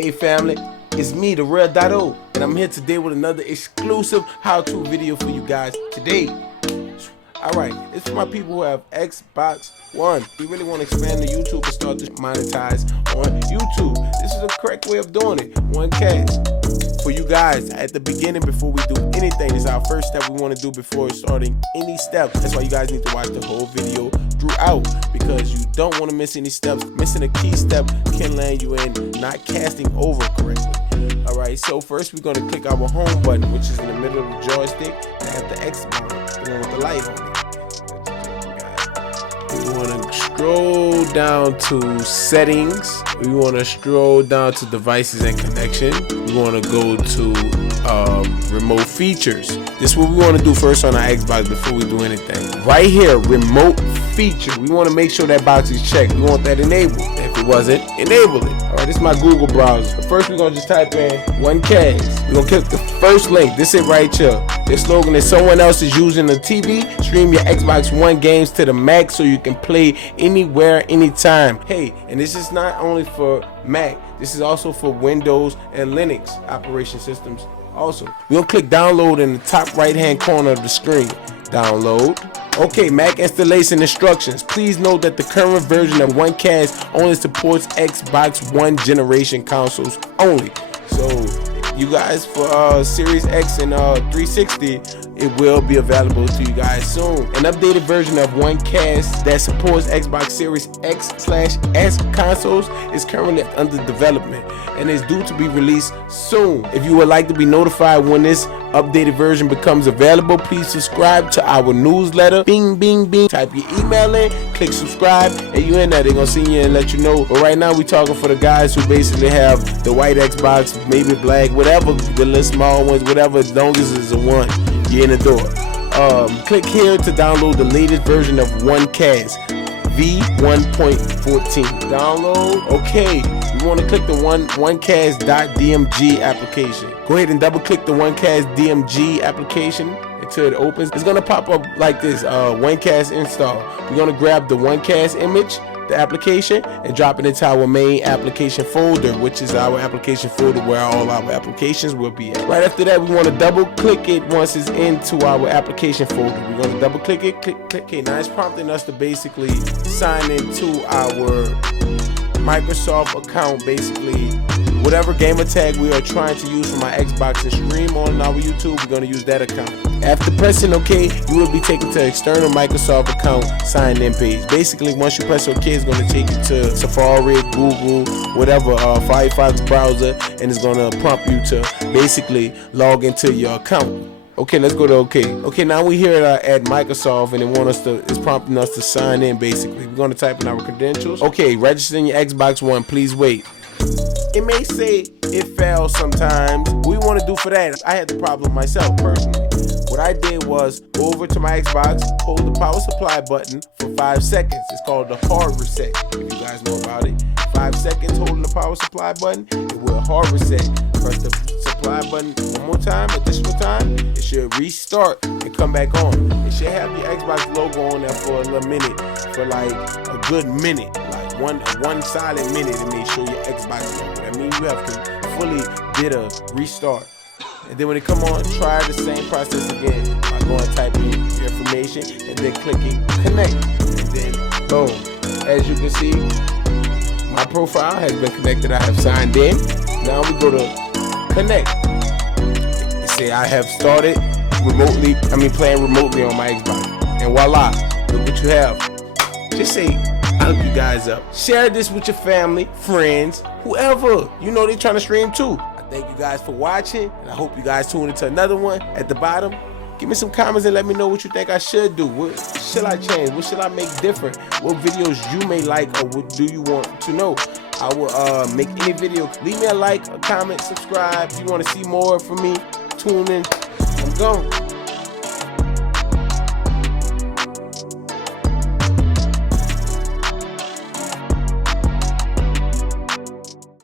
Hey family, it's me, the Real Dado, and I'm here today with another exclusive how-to video for you guys today. Alright, it's for my people who have Xbox One. You really want to expand to YouTube and start to monetize on YouTube. This is the correct way of doing it. ONECAST. For you guys, at the beginning, before we do anything, this is our first step we want to do before starting any step. That's why you guys need to watch the whole video throughout, because you don't want to miss any steps. Missing a key step can land you in not casting over correctly. Alright, so first we're going to click our home button, which is in the middle of the joystick, and have the X button, the one with the light on it. We want to scroll down to settings. We want to scroll down to devices and connection. We want to go to remote features. This is what we want to do first on our Xbox before we do anything. Right here, remote feature. We want to make sure that box is checked. We want that enabled. If it wasn't, enable it. Alright, this is my Google browser. But first we're going to just type in ONECAST. We're going to click the first link. This is right here. This slogan is someone else is using the TV. Stream your Xbox One games to the max so you can play anywhere, anytime. Hey, and this is not only for Mac. This is also for Windows and Linux operation systems. Also, we're going to click download in the top right hand corner of the screen. Download. Okay, Mac installation instructions. Please note that the current version of ONECAST only supports Xbox One generation consoles only. So you guys, for Series X and 360, it will be available to you guys soon. An updated version of ONECAST that supports Xbox Series X/S consoles is currently under development and is due to be released soon. If you would like to be notified when this updated version becomes available, please subscribe to our newsletter. Bing, bing, bing. Type your email in, click subscribe, and you in there. They're gonna see you and let you know. But right now, we talking for the guys who basically have the white Xbox, maybe black, whatever, the little small ones, whatever, as long as it's a one, you're in the door. Click here to download the latest version of ONECAST v1.14. Download. Okay, you want to click the ONECAST.dmg application. Go ahead and double click the ONECAST DMG application until it opens. It's gonna pop up like this. ONECAST install. We're gonna grab the ONECAST image, the application, and drop it into our main application folder, which is our application folder where all our applications will be at. Right after that, we want to double click it once it's into our application folder. We're going to double click it, click. Okay, now it's prompting us to basically sign into our Microsoft account, basically whatever gamer tag we are trying to use from our Xbox and stream on our YouTube, we're going to use that account. After pressing OK, you will be taken to external Microsoft account sign in page. Basically, once you press OK, it's going to take you to Safari, Google, whatever, Firefox browser, and it's going to prompt you to basically log into your account. Okay, let's go to OK. Okay, now we here at Microsoft, and it's prompting us to sign in. Basically, we're going to type in our credentials. Okay, registering your Xbox One. Please wait. It may say it fails sometimes. What we want to do for that, I had the problem myself personally. What I did was go over to my Xbox, hold the power supply button for 5 seconds. It's called the hard reset, if you guys know about it. 5 seconds holding the power supply button, it will hard reset. Press the supply button one more time, additional time, it should restart and come back on. It should have your Xbox logo on there for a little minute, for like a good minute. One solid minute, and make sure your Xbox logo. That means you have fully did a restart. And then when it come on, try the same process again by going to type in your information and then clicking connect. And then boom. As you can see, my profile has been connected. I have signed in. Now we go to connect. Say I have started remotely. Playing remotely on my Xbox. And voila, look what you have. Just say, I hook you guys up. Share this with your family, friends, whoever. You know they trying to stream too. I thank you guys for watching, and I hope you guys tune into another one. At the bottom, give me some comments and let me know what you think I should do. What should I change? What should I make different? What videos you may like, or what do you want to know? I will make any video. Leave me a like, a comment, subscribe. If you want to see more from me, tune in. I'm gone.